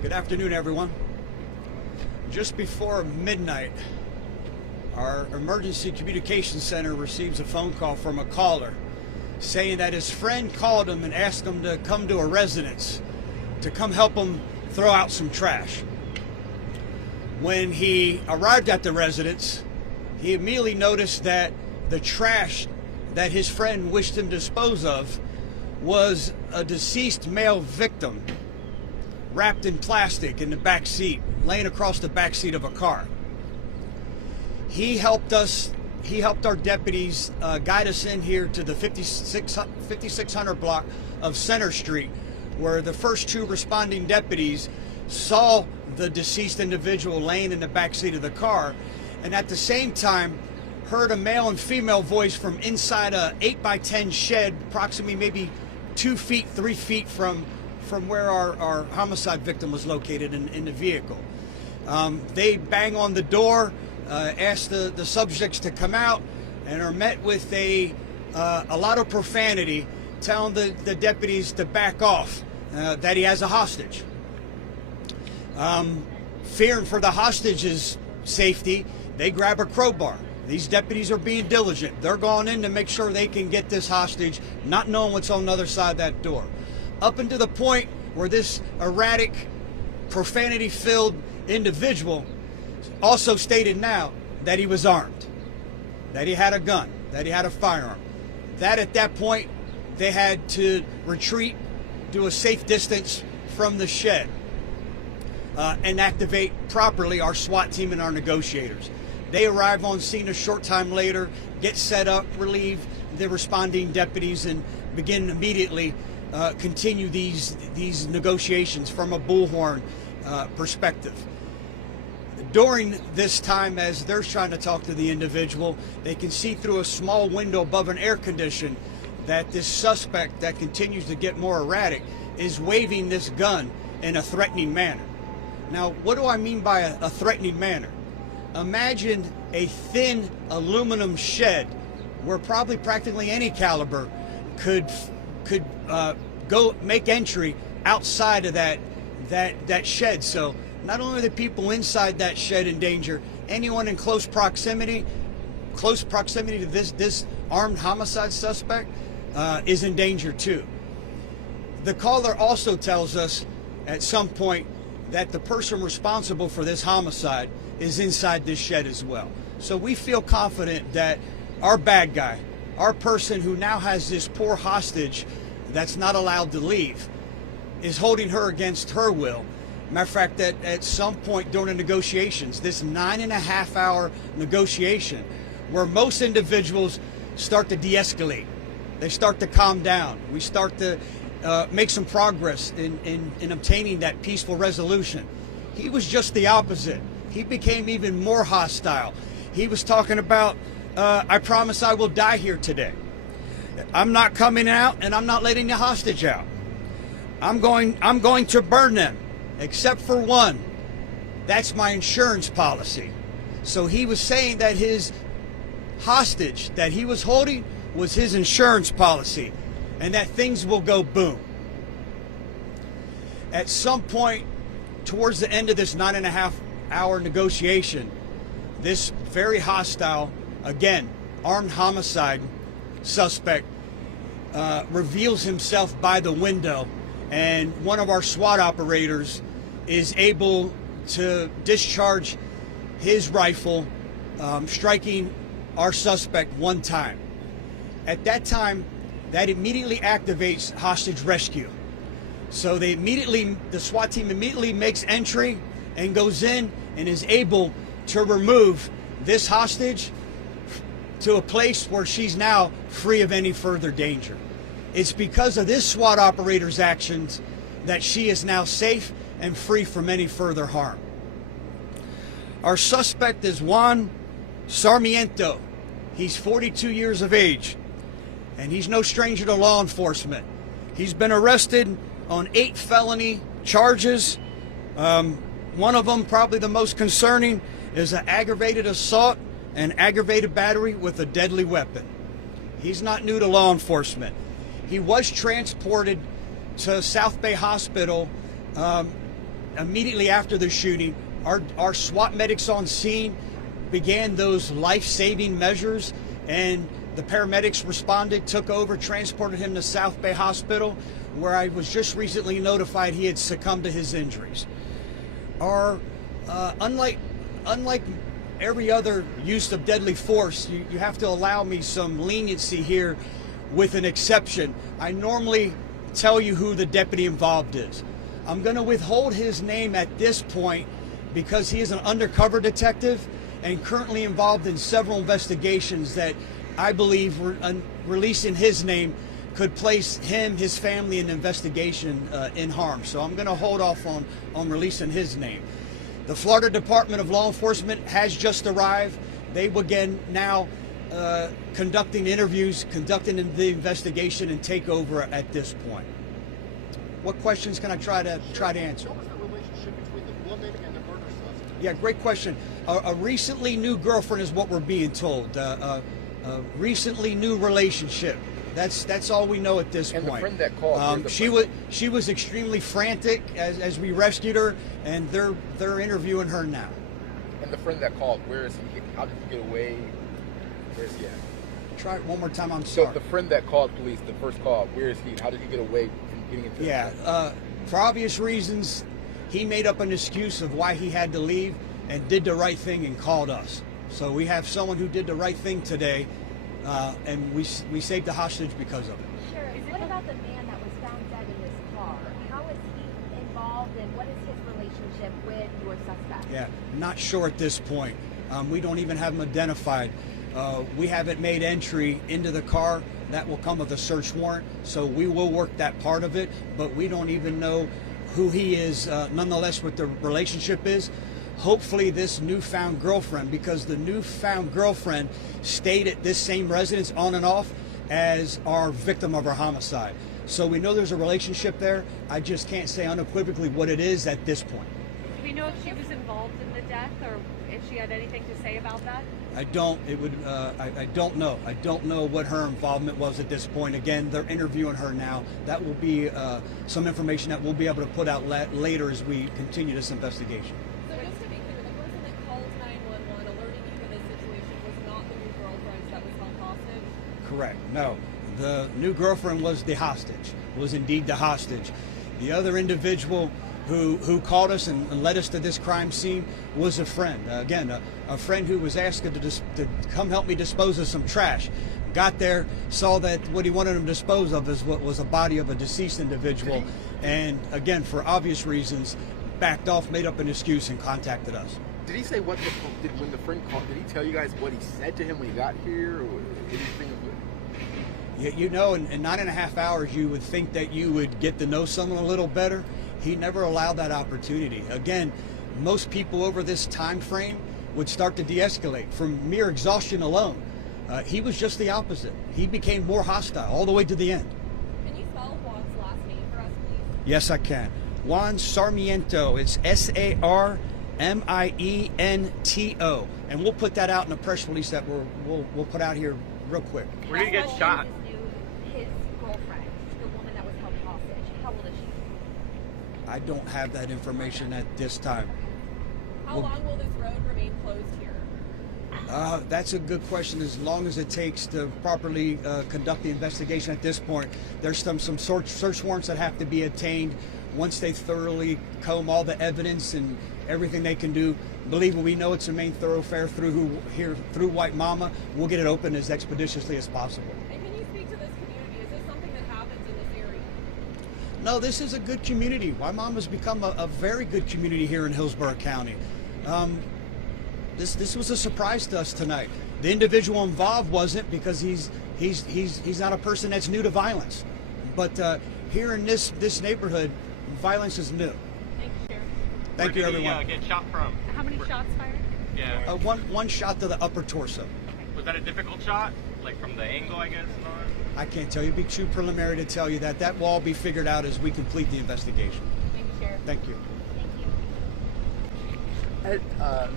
Good afternoon, everyone. Just before midnight, our emergency communication center receives a phone call from a caller saying that his friend called him and asked him to come to a residence to come help him throw out some trash. When he arrived at the residence, he immediately noticed that the trash that his friend wished him to dispose of was a deceased male victim wrapped in plastic in the back seat, laying across the back seat of a car. He helped our deputies guide us in here to the 5600 block of Center Street, where the first two responding deputies saw the deceased individual laying in the back seat of the car, and at the same time heard a male and female voice from inside a 8x10 shed, approximately maybe 2 feet, 3 feet from where our homicide victim was located in the vehicle. They bang on the door, ask the subjects to come out, and are met with a lot of profanity, telling the deputies to back off, that he has a hostage. Fearing for the hostage's safety, they grab a crowbar. These deputies are being diligent. They're going in to make sure they can get this hostage, not knowing what's on the other side of that door. Up until the point where this erratic, profanity-filled individual also stated now that he was armed, that he had a gun, that he had a firearm. That at that point, they had to retreat, do a safe distance from the shed, and activate properly our SWAT team and our negotiators. They arrive on scene a short time later, get set up, relieve the responding deputies, and begin immediately continue these negotiations from a bullhorn perspective. During this time, as they're trying to talk to the individual, they can see through a small window above an air condition that this suspect that continues to get more erratic is waving this gun in a threatening manner. Now, what do I mean by a threatening manner? Imagine a thin aluminum shed where probably practically any caliber could go make entry outside of that shed. So not only are the people inside that shed in danger, anyone in close proximity to this armed homicide suspect is in danger too. The caller also tells us at some point that the person responsible for this homicide is inside this shed as well. So we feel confident that our bad guy, our person who now has this poor hostage that's not allowed to leave, is holding her against her will. Matter of fact, that at some point during the negotiations, this 9.5-hour negotiation, where most individuals start to de-escalate, they start to calm down, we start to make some progress in obtaining that peaceful resolution. He was just the opposite. He became even more hostile. He was talking about, I promise I will die here today. I'm not coming out, and I'm not letting the hostage out. I'm going to burn them, except for one. That's my insurance policy. So he was saying that his hostage that he was holding was his insurance policy, and that things will go boom. At some point towards the end of this 9.5-hour negotiation, this very hostile, again, armed homicide suspect reveals himself by the window, and one of our SWAT operators is able to discharge his rifle, striking our suspect one time. At that time, that immediately activates hostage rescue. So the SWAT team immediately makes entry and goes in and is able to remove this hostage to a place where she's now free of any further danger. It's because of this SWAT operator's actions that she is now safe and free from any further harm. Our suspect is Juan Sarmiento. He's 42 years of age, and he's no stranger to law enforcement. He's been arrested on 8 felony charges. One of them, probably the most concerning, is an aggravated assault and aggravated battery with a deadly weapon. He's not new to law enforcement. He was transported to South Bay Hospital immediately after the shooting, our SWAT medics on scene began those life-saving measures, and the paramedics responded, took over, transported him to South Bay Hospital, where I was just recently notified he had succumbed to his injuries. Unlike every other use of deadly force, you have to allow me some leniency here with an exception. I normally tell you who the deputy involved is. I'm going to withhold his name at this point because he is an undercover detective and currently involved in several investigations that I believe releasing his name could place him, his family, in investigation in harm. So I'm going to hold off on releasing his name. The Florida Department of Law Enforcement has just arrived. They begin now conducting interviews, conducting the investigation, and take over at this point. What questions can I try to answer? What was the relationship between the woman and the murder suspect? Yeah, great question. A recently new girlfriend is what we're being told. A recently new relationship. That's all we know at this point. And the friend that called, she was extremely frantic as we rescued her, and they're interviewing her now. And the friend that called, where is he? How did he get away? Where is he at? Try it one more time. I'm sorry. So the friend that called police, the first call, where is he? How did he get away from getting into? Yeah, for obvious reasons, he made up an excuse of why he had to leave and did the right thing and called us. So we have someone who did the right thing today, and we saved the hostage because of it. Sure. What about the man that was found dead in this car? How is he involved, and what is his relationship with your suspect? Yeah, not sure at this point. We don't even have him identified. We haven't made entry into the car. That will come with a search warrant, so we will work that part of it, but we don't even know who he is, nonetheless, what the relationship is. Hopefully this newfound girlfriend, because the newfound girlfriend stayed at this same residence on and off as our victim of our homicide. So we know there's a relationship there. I just can't say unequivocally what it is at this point. Do we know if she was involved in the death, or if she had anything to say about that? I don't. I don't know. I don't know what her involvement was at this point. Again, they're interviewing her now. That will be some information that we'll be able to put out later as we continue this investigation. So just to be clear, the person that called 911 alerting you to this situation was not the new girlfriend that was held hostage? Correct. No. The new girlfriend was the hostage, was indeed the hostage. The other individual who called us and led us to this crime scene was a friend. Again, a friend who was asked to come help me dispose of some trash. Got there, saw that what he wanted him to dispose of is what was a body of a deceased individual, and again, for obvious reasons, backed off, made up an excuse, and contacted us. Did he say when the friend called? Did he tell you guys what he said to him when he got here, or anything of it? You know, in 9.5 hours, you would think that you would get to know someone a little better. He never allowed that opportunity. Again, most people over this time frame would start to de-escalate from mere exhaustion alone. He was just the opposite. He became more hostile all the way to the end. Can you spell Juan's last name for us, please? Yes, I can. Juan Sarmiento. It's Sarmiento. And we'll put that out in a press release that we'll put out here real quick. Where did he get shot? His girlfriend, the woman that was held hostage. How old is she? I don't have that information at this time. How long will this road remain closed here? That's a good question. As long as it takes to properly conduct the investigation at this point. There's some search warrants that have to be obtained once they thoroughly comb all the evidence and everything they can do. Believe me, we know it's a main thoroughfare through White Mama. We'll get it open as expeditiously as possible. And can you speak to this community? Is this something that happens in this area? No, this is a good community. White Mama's become a very good community here in Hillsborough County. This was a surprise to us tonight. The individual involved wasn't, because he's not a person that's new to violence. But here in this neighborhood, violence is new. Thank you, Sheriff. Thank you, everyone. Where did he get shot from? How many shots fired? Yeah. One shot to the upper torso. Was that a difficult shot? Like from the angle, I guess? And all that? I can't tell you. It'd be too preliminary to tell you that. That will all be figured out as we complete the investigation. Thank you, Sheriff. Thank you. Thank you.